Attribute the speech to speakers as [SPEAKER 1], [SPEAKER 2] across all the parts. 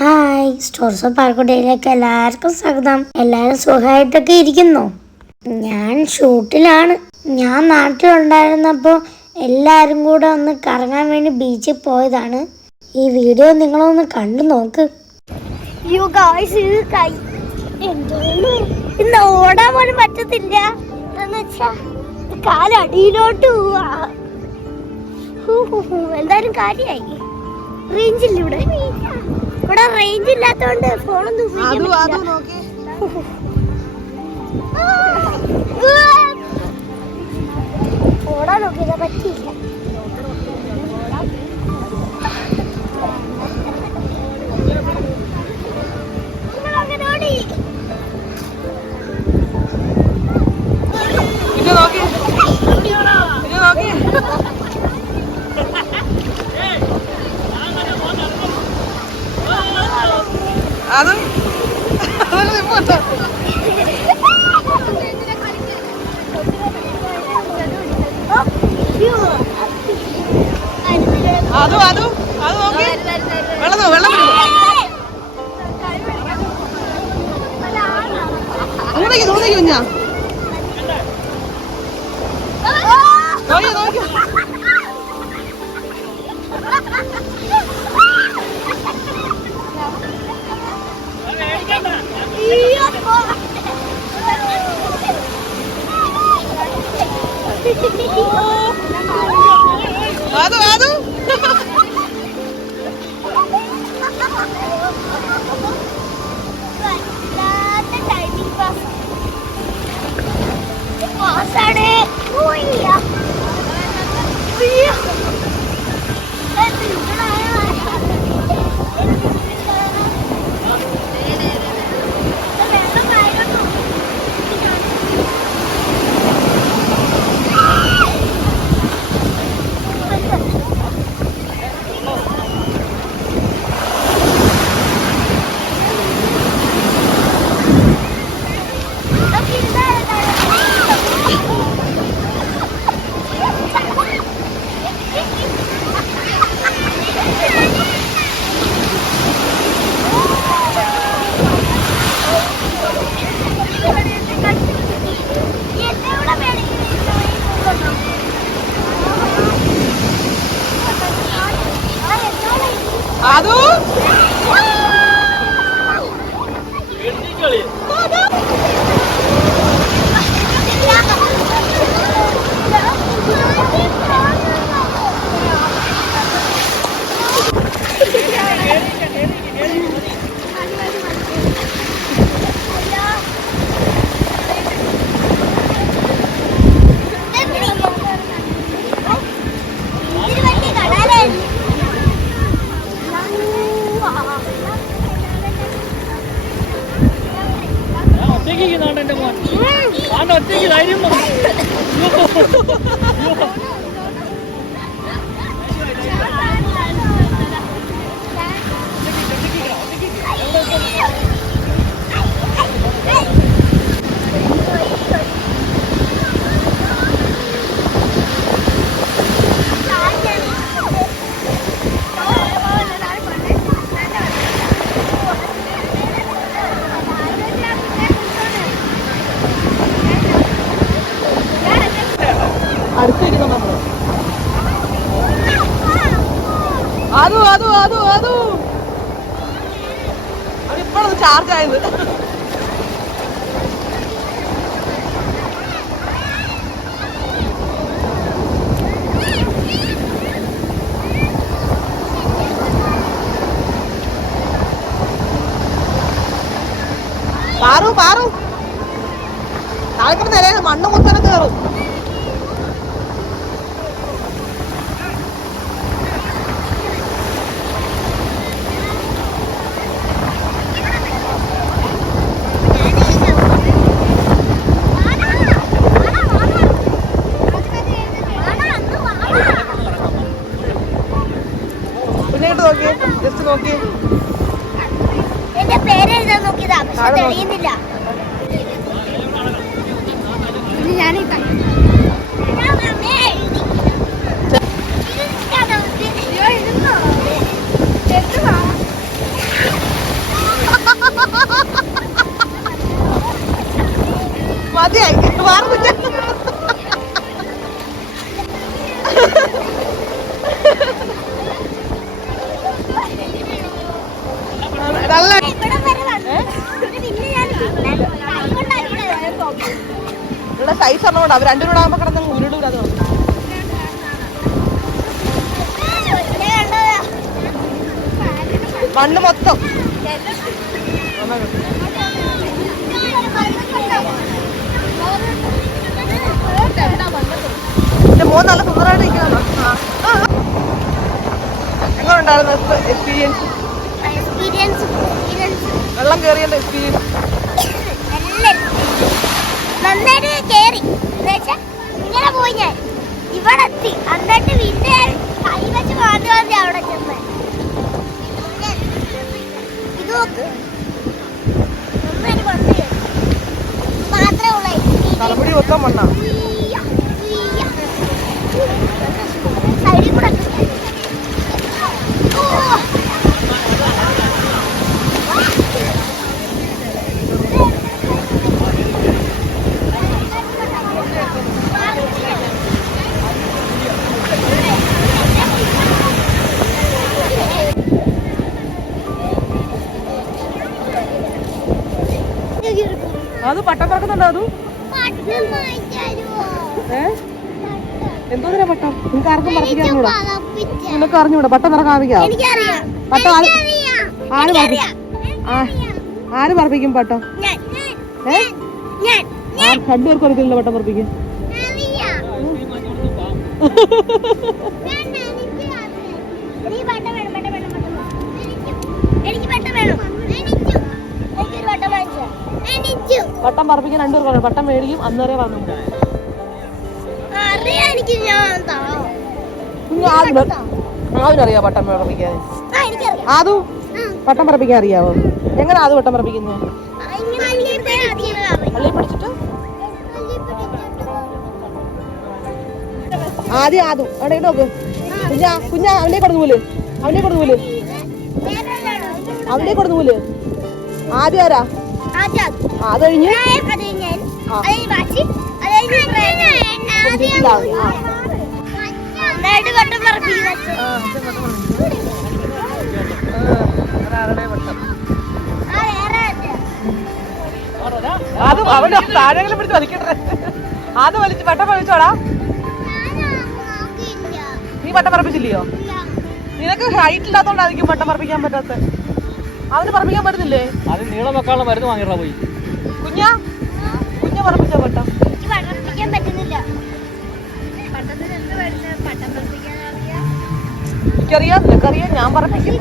[SPEAKER 1] Hi stores of പാർക്കുട്ടിയിലേക്ക് എല്ലാവർക്കും സ്വാഗതം. എല്ലാവരും സുഖമായിട്ടൊക്കെ ഇരിക്കുന്നു. ഞാൻ ഷൂട്ടിലാണ്. ഞാൻ നാട്ടിലുണ്ടായിരുന്നപ്പോൾ എല്ലാവരും കൂടെ ഒന്ന് കറങ്ങാൻ വേണ്ടി ബീച്ചിൽ പോയതാണ്. ഈ വീഡിയോ നിങ്ങളൊന്ന് കണ്ടു നോക്ക്.
[SPEAKER 2] ഇന്ന് ഓടാൻ പോലും പറ്റത്തില്ല. കാലടിയിലോട്ട്. എന്തായാലും കാര്യായി. റേഞ്ച് ഇല്ല ഇവിടെ? ഇവിടെ റേഞ്ച് ഇല്ലാത്തോണ്ട് ഫോണൊന്നും. ഓടാൻ നോക്കിയതാ പറ്റിയില്ല.
[SPEAKER 3] അതും അതും
[SPEAKER 2] പാസ്സാണ്
[SPEAKER 4] ഇരിക്കുന്നുണ്ട് എന്റെ മോൻ ആണ്ട് ഒറ്റയ്ക്ക് ധൈര്യം വന്നു. അതും അതും. അതും ചാർജ് ആയത് പാറു പാറു താഴെ നിലയിൽ മണ്ണ് കുത്തനെ കയറും പിന്നെ ഇങ്ങോട്ട് നോക്കിയേ ജസ്റ്റ് നോക്കിയേ
[SPEAKER 2] എന്റെ പേര് എഴുതാൻ നോക്കിയതാ പക്ഷെ. തെളിയുന്നില്ല. ഞാനിതാ
[SPEAKER 3] മതിയായി. വേറെ സൈസ് പറഞ്ഞോണ്ട് അവർ രണ്ടും കൂടെ ആകുമ്പോ കിടന്ന് ഉരുളൂരാ അത് മണ്ണ് മൊത്തം നല്ല സുന്ദരമായിട്ട് എക്സ്പീരിയൻസ്
[SPEAKER 2] എക്സ്പീരിയൻസ്
[SPEAKER 3] വെള്ളം കയറിയതിന്റെ എക്സ്പീരിയൻസ്
[SPEAKER 2] നന്നായിട്ട് കേറി. എന്നുവെച്ചാ ഇങ്ങനെ ഞാൻ. ഇവിടെ എത്തി എന്നിട്ട് കൈ വെച്ച് മാറ്റി മാറ്റി അവിടെ ചെന്ന്. ഇത് നോക്ക്. മാത്രമേ ഉള്ളൂ.
[SPEAKER 3] മണ്ണാ
[SPEAKER 2] സൈഡിൽ കൂടെ ഓ
[SPEAKER 3] അത് പട്ടം പറക്കുന്നുണ്ടോ അതും? എന്തോന്നിനാ പട്ടം? നിങ്ങൾക്ക് ആർക്കും പറപ്പിക്കാൻ
[SPEAKER 2] നിനക്ക്.
[SPEAKER 3] നിങ്ങൾക്ക് അറിഞ്ഞൂടാ? പട്ടം
[SPEAKER 2] എനിക്കറിയാം.
[SPEAKER 3] പട്ടം ആര്. ആര്. ആ ആര് പറപ്പിക്കും പട്ടം? ഏ? രണ്ടുപേർക്കും അറിയത്തില്ല പട്ടം പറപ്പിക്കും
[SPEAKER 2] പട്ടം
[SPEAKER 3] പറപ്പിക്കാൻ രണ്ടുപേർക്കും അറിയാം. പട്ടം മേടിക്കും പറഞ്ഞു
[SPEAKER 2] എനിക്ക് ഞാൻ താ.
[SPEAKER 3] കുഞ്ഞു ആദ്യം ആവിനറിയാം പട്ടം പറപ്പിക്കാൻ
[SPEAKER 2] ആ, എനിക്കറിയാം.
[SPEAKER 3] ആദ്യം
[SPEAKER 2] ആ,
[SPEAKER 3] പട്ടം പറപ്പിക്കാൻ അറിയാവോ? എങ്ങനെ ആദ്യം പട്ടം പറപ്പിക്കുന്നത്
[SPEAKER 2] അള്ളി പിടിച്ചിട്ട്
[SPEAKER 3] ആദ്യം ആദ്യം അവിടെ നോക്ക്. കുഞ്ഞാ കുഞ്ഞാ അവനെ കൊടുത്തു പോലെ അവനെ കൊടുത്തു പോലെ അവനെ കൊടുത്തു പോലെ ആദ്യം ആരാ?
[SPEAKER 2] ആദ്യം അത്.
[SPEAKER 3] കഴിഞ്ഞ്
[SPEAKER 2] അത്
[SPEAKER 3] അവന്റെ താഴെങ്കിലും പിടിച്ച് വലിക്കട്ടെ അത് വലിച്ച് വട്ടം വലിച്ചോടാ. നീ വട്ടം പറപ്പിച്ചില്ലയോ നിനക്ക് ഹൈറ്റ് ഇല്ലാത്തോണ്ടായിരിക്കും വട്ടം പറപ്പിക്കാൻ പറ്റാത്ത അവന് പറപ്പിക്കാൻ പറ്റുന്നില്ലേ
[SPEAKER 4] അത് നീളം വെക്കാനുള്ള മരുന്ന് വാങ്ങിടാ പോയി
[SPEAKER 3] കുഞ്ഞാ? കുഞ്ഞ പറപ്പിച്ചോ പട്ടം?
[SPEAKER 2] എനിക്ക് പറ്റുന്നില്ല.
[SPEAKER 3] എനിക്കറിയാം നിനക്കറിയാം. ഞാൻ പറപ്പിക്കും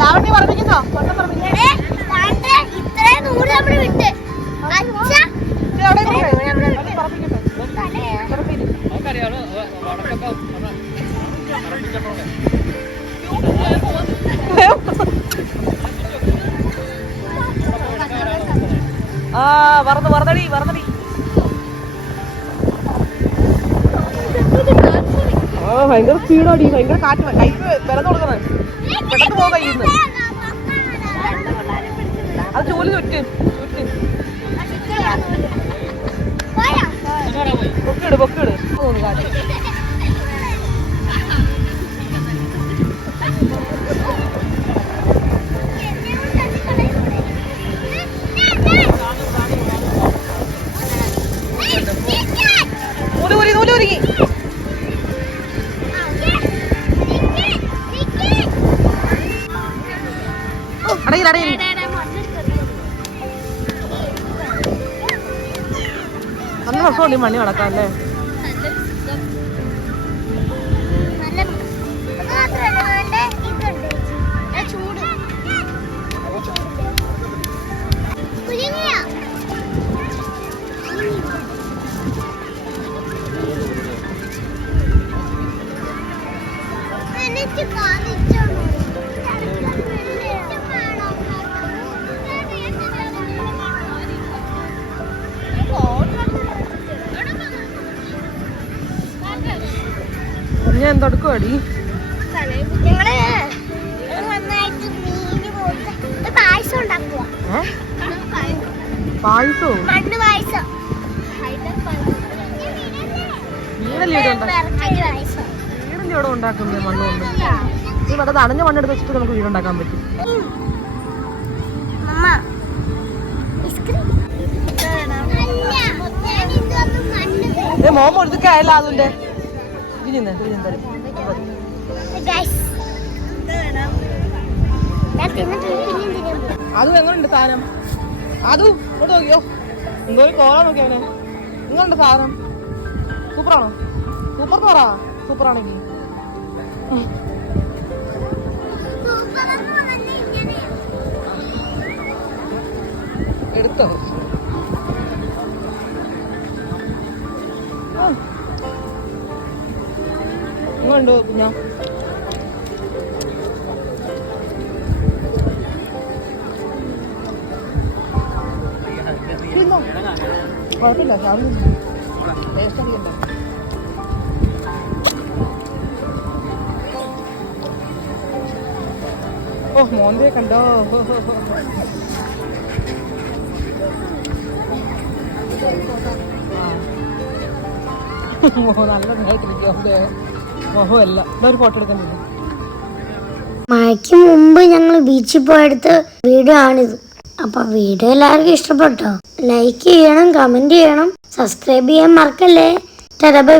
[SPEAKER 3] ലാവണ്യ പറപ്പിക്കുന്നോ പട്ടം
[SPEAKER 2] ദാണ്ടെ ഇത്രയും ദൂരം നമ്മൾ വിട്ട്.
[SPEAKER 3] പറപ്പിക്കട്ടെ ആ വറന്ന് വറന്നടി വറന്നടി ആ ഭയങ്കര സ്പീഡാടി ഭയങ്കര കാറ്റ് കൈ തുറന്നു കൊടുക്കണം. പെട്ടെന്ന് പോകാൻ കഴിയുന്നു. അത് ജോലി ചുറ്റ് ചുറ്റ്? പൊക്കിട് പൊക്കിട്. തോന്നുന്നു കാറ്റ്. രസമുണ്ട് മണി നടക്കാം അല്ലേ
[SPEAKER 2] എന്തെടുക്കുവാടി
[SPEAKER 3] പായസോ വീടല്ലോടെ ഉണ്ടാക്കുന്നത് മണ്ണ് കൊണ്ട്? ഇവിടെ തടഞ്ഞ മണ്ണെടുത്ത് വെച്ചിട്ട് നമുക്ക് വീടുണ്ടാക്കാൻ പറ്റും. മോമോ
[SPEAKER 2] എടുത്ത് കയലാ തിന്നാൻ പോകും.
[SPEAKER 3] അതും എങ്ങനെയുണ്ട് സാധനം? അതും ഇങ്ങോട്ട് നോക്കിയോ? എന്തോ ഒരു കോല നോക്കി അവനെ. എങ്ങനെയുണ്ട് സാധനം. സൂപ്പറാണോ? സൂപ്പർ പറ. സൂപ്പറാണെങ്കിൽ എടുത്തോ. എങ്ങനെയുണ്ട് കുഞ്ഞോ. കുഴപ്പമില്ല സാധനം ടേസ്റ്റ് അറിയണ്ട ഓ മോന്തേ കണ്ടോ? നല്ല നന്നായിട്ടിരിക്കും ഒരു ഫോട്ടോ
[SPEAKER 1] മഴയ്ക്ക് മുമ്പ് ഞങ്ങൾ ബീച്ചിൽ പോയെടുത്ത വീഡിയോ ആണിത്. അപ്പൊ വീഡിയോ എല്ലാവർക്കും ഇഷ്ടപ്പെട്ടോ? ലൈക്ക് ചെയ്യണം കമന്റ് ചെയ്യണം സബ്സ്ക്രൈബ് ചെയ്യാൻ മറക്കല്ലേ? ടെറബൈ